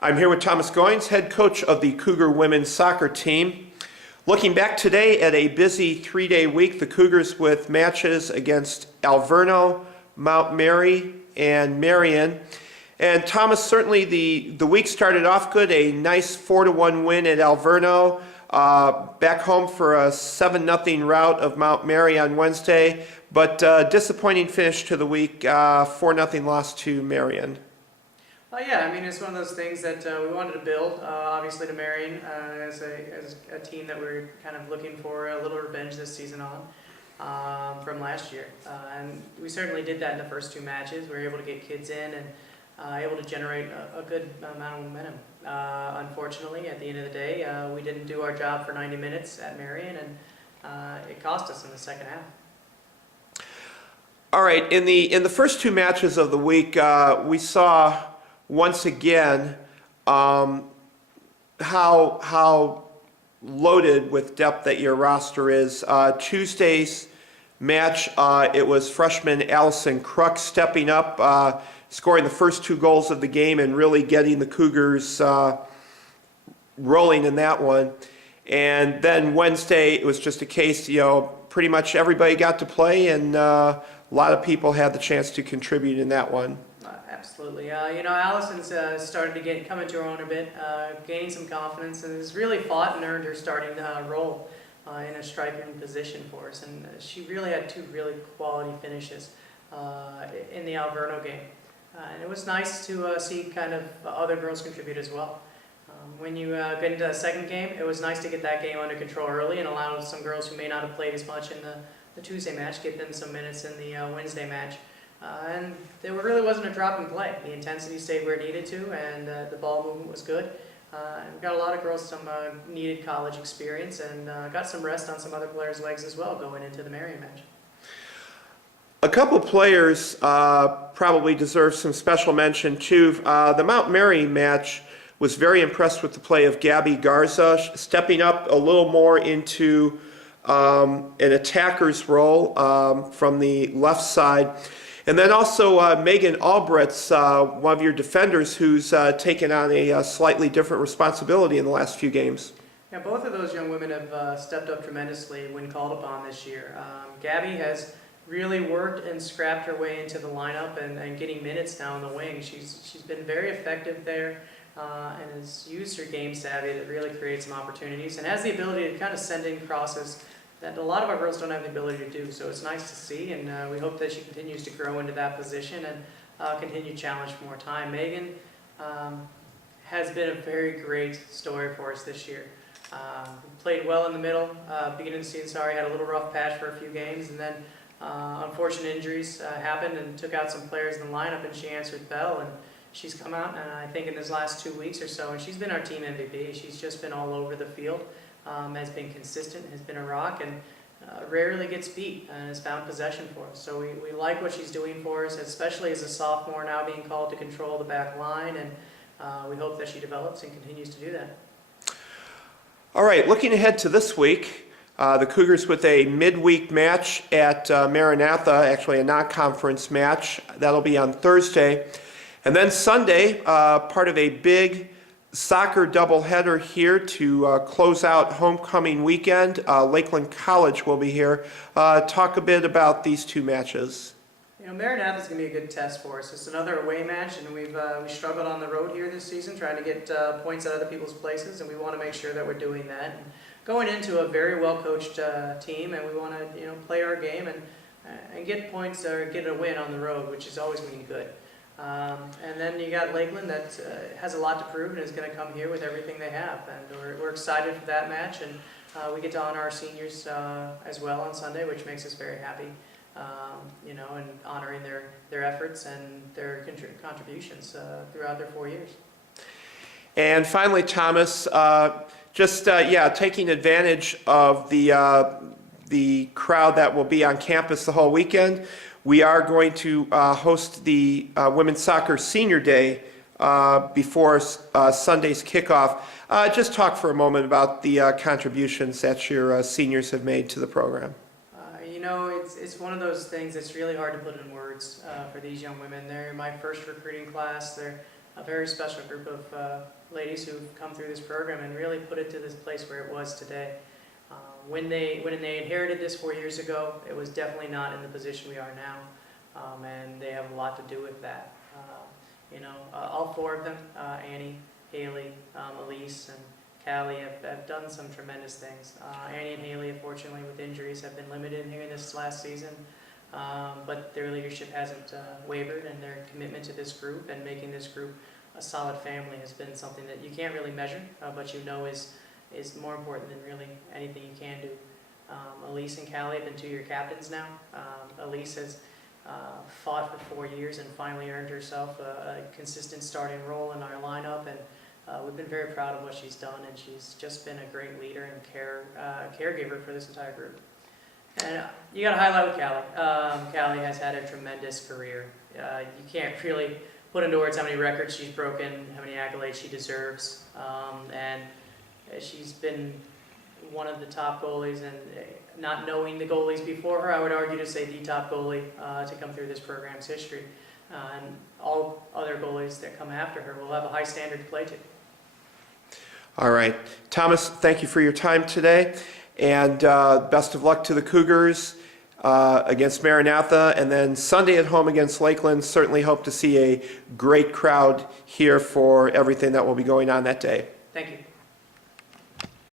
I'm here with Thomas Goines, head coach of the Cougar women's soccer team. Looking back today at a busy three-day week, the Cougars with matches against Alverno, Mount Mary, and Marion. And Thomas, certainly the week started off good, a nice 4-1 win at Alverno, back home for a 7-0 rout of Mount Mary on Wednesday, but disappointing finish to the week, 4-0 loss to Marion. Yeah, I mean, it's one of those things that we wanted to build, obviously, to Marion as a team that we're kind of looking for a little revenge this season on from last year. And we certainly did that in the first two matches. We were able to get kids in and able to generate a good amount of momentum. Unfortunately, at the end of the day, we didn't do our job for 90 minutes at Marion, and it cost us in the second half. All right, in the first two matches of the week, we saw once again how loaded with depth that your roster is. Tuesday's match, it was freshman Allison Kruk stepping up, scoring the first two goals of the game and really getting the Cougars rolling in that one. And then Wednesday, it was just a case, pretty much everybody got to play, and a lot of people had the chance to contribute in that one. Absolutely. Allison's started to come into her own a bit, gaining some confidence, and has really fought and earned her starting role in a striking position for us. And she really had two really quality finishes in the Alverno game. And it was nice to see kind of other girls contribute as well. When you get into the second game, it was nice to get that game under control early and allow some girls who may not have played as much in the Tuesday match, get them some minutes in the Wednesday match. And there really wasn't a drop in play. The intensity stayed where it needed to, and the ball movement was good. We got a lot of girls some needed college experience, and got some rest on some other players' legs as well going into the Marion match. A couple players probably deserve some special mention too. The Mount Mary match was very impressed with the play of Gabby Garza, stepping up a little more into an attacker's role from the left side. And then also Megan Albrecht's one of your defenders who's taken on a slightly different responsibility in the last few games. Yeah, both of those young women have stepped up tremendously when called upon this year. Gabby has really worked and scrapped her way into the lineup and getting minutes now on the wing. She's been very effective there and has used her game savvy to really create some opportunities and has the ability to kind of send in crosses that a lot of our girls don't have the ability to do. So it's nice to see, and we hope that she continues to grow into that position and continue to challenge for more time. Megan has been a very great story for us this year. Played well in the middle, beginning of the season, had a little rough patch for a few games, and then unfortunate injuries happened and took out some players in the lineup, and she answered the bell, and she's come out, I think, in this last 2 weeks or so, and she's been our team MVP. She's just been all over the field. Has been consistent, has been a rock, and rarely gets beat and has found possession for us. So we like what she's doing for us, especially as a sophomore now being called to control the back line, and we hope that she develops and continues to do that. All right, looking ahead to this week, the Cougars with a midweek match at Maranatha, actually a non-conference match. That'll be on Thursday. And then Sunday, part of a big soccer doubleheader here to close out homecoming weekend. Lakeland College will be here. Talk a bit about these two matches. Maranatha is going to be a good test for us. It's another away match, and we struggled on the road here this season trying to get points at other people's places, and we want to make sure that we're doing that. And going into a very well-coached team, and we want to play our game and get points or get a win on the road, which is always going to be good. And then you got Lakeland that has a lot to prove and is going to come here with everything they have. And we're excited for that match, and we get to honor our seniors as well on Sunday, which makes us very happy, and honoring their efforts and their contributions throughout their 4 years. And finally, Thomas, taking advantage of the crowd that will be on campus the whole weekend, we are going to host the Women's Soccer Senior Day before Sunday's kickoff. Just talk for a moment about the contributions that your seniors have made to the program. It's one of those things that's really hard to put in words for these young women. They're my first recruiting class. They're a very special group of ladies who've come through this program and really put it to this place where it was today. When they inherited this 4 years ago, it was definitely not in the position we are now, and they have a lot to do with that. All four of them, Annie, Haley, Elise, and Callie have done some tremendous things. Annie and Haley, unfortunately, with injuries, have been limited here in this last season, but their leadership hasn't wavered, and their commitment to this group and making this group a solid family has been something that you can't really measure, but you know is more important than really anything you can do. Elise and Callie have been 2-year captains now. Elise has fought for 4 years and finally earned herself a consistent starting role in our lineup, and we've been very proud of what she's done, and she's just been a great leader and caregiver for this entire group. And you got to highlight with Callie. Callie has had a tremendous career. You can't really put into words how many records she's broken, how many accolades she deserves, and she's been one of the top goalies, and not knowing the goalies before her, I would argue to say the top goalie to come through this program's history. And all other goalies that come after her will have a high standard to play to. All right. Thomas, thank you for your time today, and best of luck to the Cougars against Maranatha, and then Sunday at home against Lakeland. Certainly hope to see a great crowd here for everything that will be going on that day. Thank you.